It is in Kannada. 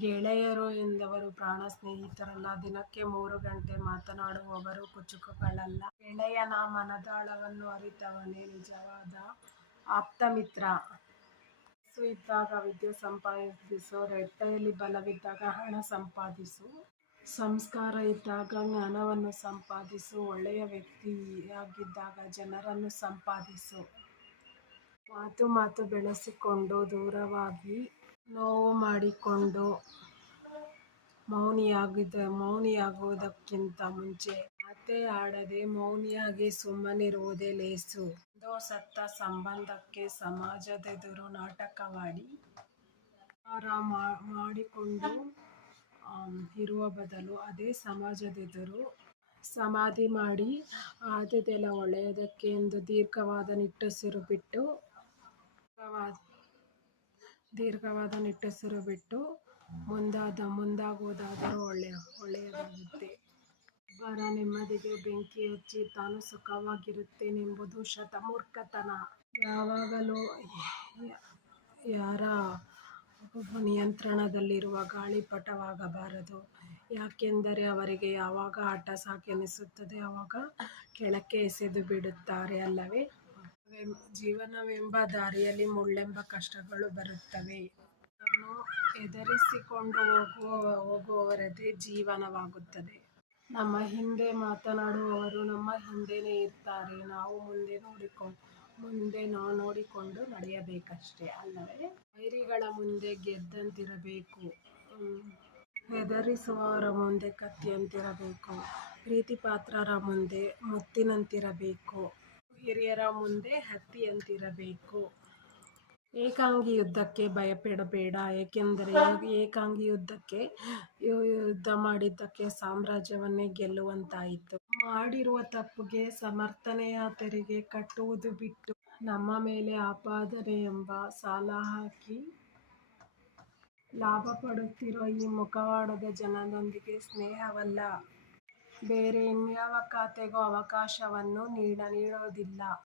ಗೆಳೆಯರು ಎಂದವರು ಪ್ರಾಣ ಸ್ನೇಹಿತರಲ್ಲ, ದಿನಕ್ಕೆ 3 ಗಂಟೆ ಮಾತನಾಡುವವರು ಕುಚುಕುಗಳಲ್ಲ. ಗೆಳೆಯನ ಮನದಾಳವನ್ನು ಅರಿತವನೇ ನಿಜವಾದ ಆಪ್ತಮಿತ್ರ. ಕಾಸು ಇದ್ದಾಗ ವಿದ್ಯೆ ಸಂಪಾದಿಸು, ರೆಟ್ಟೆಯಲ್ಲಿ ಬಲವಿದ್ದಾಗ ಹಣ ಸಂಪಾದಿಸು, ಸಂಸ್ಕಾರ ಇದ್ದಾಗ ಜ್ಞಾನವನ್ನು ಸಂಪಾದಿಸು, ಒಳ್ಳೆಯ ವ್ಯಕ್ತಿಯಾಗಿದ್ದಾಗ ಜನರನ್ನು ಸಂಪಾದಿಸು. ಮಾತು ಮಾತು ಬೆಳೆಸಿಕೊಂಡು ದೂರವಾಗಿ, ನೋವು ಮಾಡಿಕೊಂಡು ಮೌನಿಯಾಗುವುದಕ್ಕಿಂತ ಮುಂಚೆ ಮಾತೇ ಆಡದೆ ಮೌನಿಯಾಗಿ ಸುಮ್ಮನಿರುವುದೇ ಲೇಸು. ಎಂದೋ ಸತ್ತ ಸಂಬಂಧಕ್ಕೆ ಸಮಾಜದೆದುರು ನಾಟಕವಾಡಿ ವ್ಯವಹಾರ ಮಾಡಿಕೊಂಡು ಇರುವ ಬದಲು ಅದೇ ಸಮಾಜದೆದುರು ಸಮಾಧಿ ಮಾಡಿ ಆದದ್ದೆಲ್ಲ ಒಳ್ಳೆಯದಕ್ಕೆ ಎಂದು ದೀರ್ಘವಾದ ನಿಟ್ಟುಸಿರು ಬಿಟ್ಟು ಮುಂದಾಗುವುದಾದರೂ ಒಳ್ಳೆಯದಾಗುತ್ತೆ. ಒಬ್ಬರ ನೆಮ್ಮದಿಗೆ ಬೆಂಕಿ ಹಚ್ಚಿ ತಾನು ಸುಖವಾಗಿರುತ್ತೇನೆಂಬುದು ಶತಮೂರ್ಖತನ. ಯಾವಾಗಲೂ ಯಾರ ನಿಯಂತ್ರಣದಲ್ಲಿರುವ ಗಾಳಿಪಟವಾಗಬಾರದು. ಯಾಕೆಂದರೆ ಅವರಿಗೆ ಯಾವಾಗ ಆಟ ಸಾಕೆನಿಸುತ್ತದೆ ಆವಾಗ ಕೆಳಕ್ಕೆ ಎಸೆದು ಬಿಡುತ್ತಾರೆ ಅಲ್ಲವೇ. ಜೀವನವೆಂಬ ದಾರಿಯಲ್ಲಿ ಮುಳ್ಳೆಂಬ ಕಷ್ಟಗಳು ಬರುತ್ತವೆ. ಅದನ್ನು ಎದುರಿಸಿಕೊಂಡು ಹೋಗುವವರದೇ ಜೀವನವಾಗುತ್ತದೆ. ನಮ್ಮ ಹಿಂದೆ ಮಾತನಾಡುವವರು ನಮ್ಮ ಹಿಂದೆಯೇ ಇರ್ತಾರೆ. ನಾವು ಮುಂದೆ ನೋಡಿಕೊಂಡು ನಡೆಯಬೇಕಷ್ಟೆ ಅಲ್ಲವೇ. ವೈರಿಗಳ ಮುಂದೆ ಗೆದ್ದಂತಿರಬೇಕು, ಹೆದರಿಸುವವರ ಮುಂದೆ ಕತ್ತಿಯಂತಿರಬೇಕು, ಪ್ರೀತಿಪಾತ್ರರ ಮುಂದೆ ಮುತ್ತಿನಂತಿರಬೇಕು, ಹಿರಿಯರ ಮುಂದೆ ಹತ್ತಿಯಂತಿರಬೇಕು. ಏಕಾಂಗಿ ಯುದ್ಧಕ್ಕೆ ಭಯಪಡಬೇಡ, ಏಕೆಂದರೆ ಏಕಾಂಗಿ ಯುದ್ಧ ಮಾಡಿದ್ದಕ್ಕೆ ಸಾಮ್ರಾಜ್ಯವನ್ನೇ ಗೆಲ್ಲುವಂತಾಯಿತು. ಮಾಡಿರುವ ತಪ್ಪಿಗೆ ಸಮರ್ಥನೆಯ ತೆರಿಗೆ ಕಟ್ಟುವುದು ಬಿಟ್ಟು ನಮ್ಮ ಮೇಲೆ ಆಪಾದನೆ ಎಂಬ ಸಾಲ ಹಾಕಿ ಲಾಭ ಪಡೆಯುತ್ತಿರುವ ಈ ಮುಖವಾಡದ ಜನರೊಂದಿಗೆ ಸ್ನೇಹವಲ್ಲ, ಬೇರೆ ಇನ್ಯಾವ ಖಾತೆಗೂ ಅವಕಾಶವನ್ನು ನೀಡೋದಿಲ್ಲ.